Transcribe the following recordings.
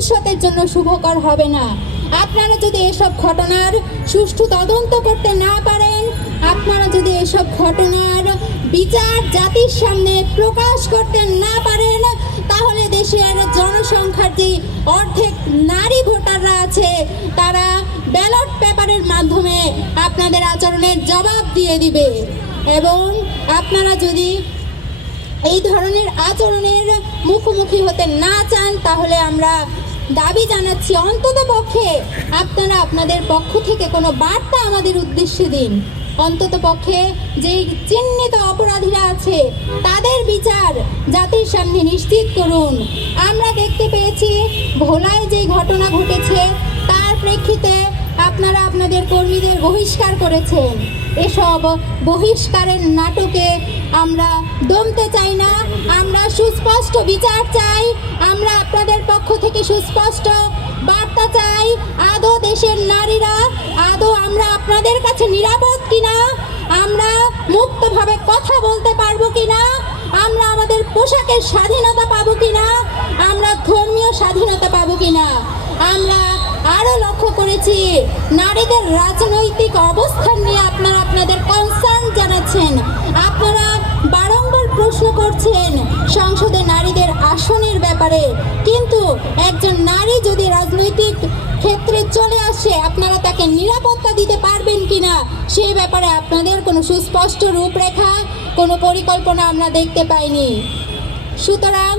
ভবিষ্যতের জন্য শুভকর হবে না। আপনারা যদি এসব ঘটনার সুষ্ঠু তদন্ত করতে না পারেন, আপনারা যদি এসব ঘটনার বিচার জাতির সামনে প্রকাশ করতে না পারেন, তাহলে দেশের জনসংখ্যার যে অর্ধেক নারী ভোটাররা আছে তারা ব্যালট পেপারের মাধ্যমে আপনাদের আচরণের জবাব দিয়ে দিবে। এবং আপনারা যদি এই ধরনের আচরণের মুখোমুখি হতে না চান, তাহলে আমরা দাবি জানাচ্ছি অন্ততপক্ষে আপনারা আপনাদের পক্ষ থেকে কোনো বার্তা আমাদের উদ্দেশ্যে দিন। অন্ততপক্ষে যে চিহ্নিত অপরাধীরা আছে তাদের বিচার জাতির সামনে নিশ্চিত করুন। আমরা দেখতে পেয়েছি ভোলায় যে ঘটনা ঘটেছে তার প্রেক্ষিতে আপনারা আপনাদের কর্মীদের বহিষ্কার করেছেন। এসব বহিষ্কারের নাটকে আমরা দমতে চাই না। আমরা সুস্পষ্ট বিচার চাই। আমরা আপনাদের পক্ষ থেকে সুস্পষ্ট বার্তা চাই। আদৌ দেশের নারীরা আমরা আপনাদের কাছে নিরাপদ কিনা, আমরা মুক্তভাবে কথা বলতে পারবো কিনা, আমরা আমাদের পোশাকের স্বাধীনতা পাবো কিনা, আমরা ধর্মীয় স্বাধীনতা পাবো কিনা। আমরা আরো লক্ষ্য করেছি নারীদের রাজনৈতিক অবস্থান নিয়ে আপনারা আপনাদের কনসার্ন জানাচ্ছেন। আপনারা বারংবার প্রশ্ন করছেন সংসদে নারীদের আসনের ব্যাপারে, কিন্তু একজন নারী যদি রাজনৈতিক ক্ষেত্রে চলে আসে আপনারা তাকে নিরাপত্তা দিতে পারবেন কিনা সেই ব্যাপারে আপনাদের কোনো সুস্পষ্ট রূপরেখা, কোনো পরিকল্পনা আমরা দেখতে পাইনি। সুতরাং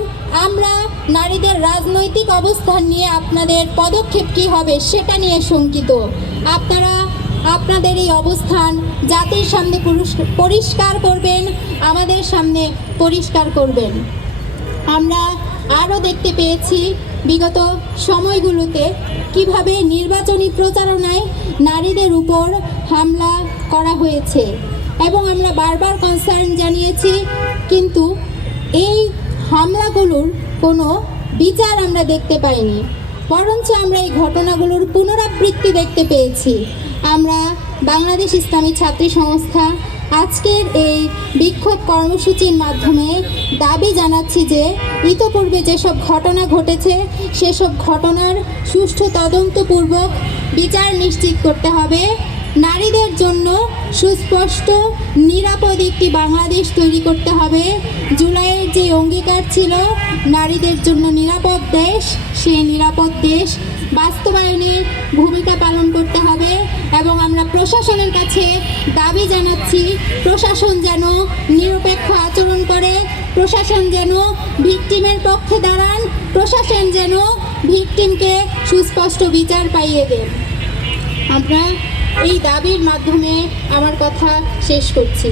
আমরা নারীদের রাজনৈতিক অবস্থান নিয়ে আপনাদের পদক্ষেপ কী হবে সেটা নিয়ে শঙ্কিত। আপনারা আপনাদের এই অবস্থান জাতির সামনে পরিষ্কার করবেন, আমাদের সামনে পরিষ্কার করবেন। আমরা আরও দেখতে পেয়েছি বিগত সময়গুলোতে কিভাবে নির্বাচনী প্রচারণায় নারীদের উপর হামলা করা হয়েছে, এবং আমরা বারবার কনসার্ন জানিয়েছি, কিন্তু এই হামলাগুলোর কোনো বিচার আমরা দেখতে পাইনি। বরঞ্চ আমরা এই ঘটনাগুলোর পুনরাবৃত্তি দেখতে পেয়েছি। আমরা বাংলাদেশ ইসলামী ছাত্রী সংস্থা আজকের এই বিক্ষোভ কর্মসূচির মাধ্যমে দাবি জানাচ্ছি যে ইতোপূর্বে যেসব ঘটনা ঘটেছে সেসব ঘটনার সুষ্ঠু তদন্তপূর্বক বিচার নিশ্চিত করতে হবে। নারীদের জন্য সুস্পষ্ট নিরাপদ একটি বাংলাদেশ তৈরি করতে হবে। জুলাইয়ের যে অঙ্গীকার ছিল নারীদের জন্য নিরাপদ দেশ, সেই নিরাপদ দেশ বাস্তবায়নে ভূমিকা পালন করতে হবে। এবং আমরা প্রশাসনের কাছে দাবি জানাচ্ছি প্রশাসন যেন নিরপেক্ষ আচরণ করে, প্রশাসন যেন ভিকটিমের পক্ষে দাঁড়ান, প্রশাসন যেন ভিকটিমকে সুস্পষ্ট বিচার পাইয়ে দেন। আমরা এই দাবির মাধ্যমে আমার কথা শেষ করছি।